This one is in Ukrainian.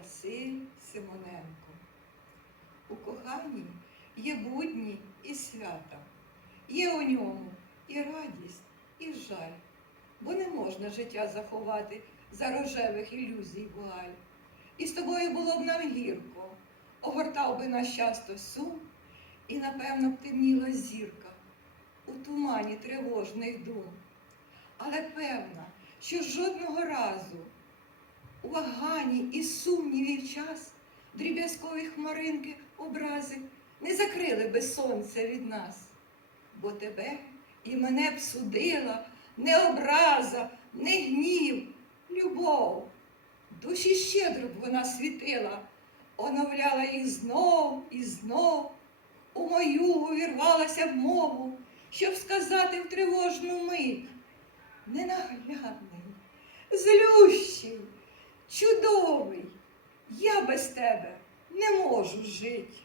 Василь Симоненко. У коханні є будні і свята, є у ньому і радість, і жаль, бо не можна життя заховати за рожевих ілюзій вуаль. І з тобою було б нам гірко, огортав би нас часто сум, і, напевно, б темніла зірка у тумані тривожних дум. Але певна, що жодного разу вагані і сумнівів час дріб'язкові хмаринки образи не закрили би сонця від нас, бо тебе і мене б судила не образа, не гнів, любов. Душі щедро б вона світила, оновляла їх знов і знов, у мою увірвалася в мову, щоб сказати в тривожну мить. Ненаглядний, злющий, чудовий, я без тебе не можу жить.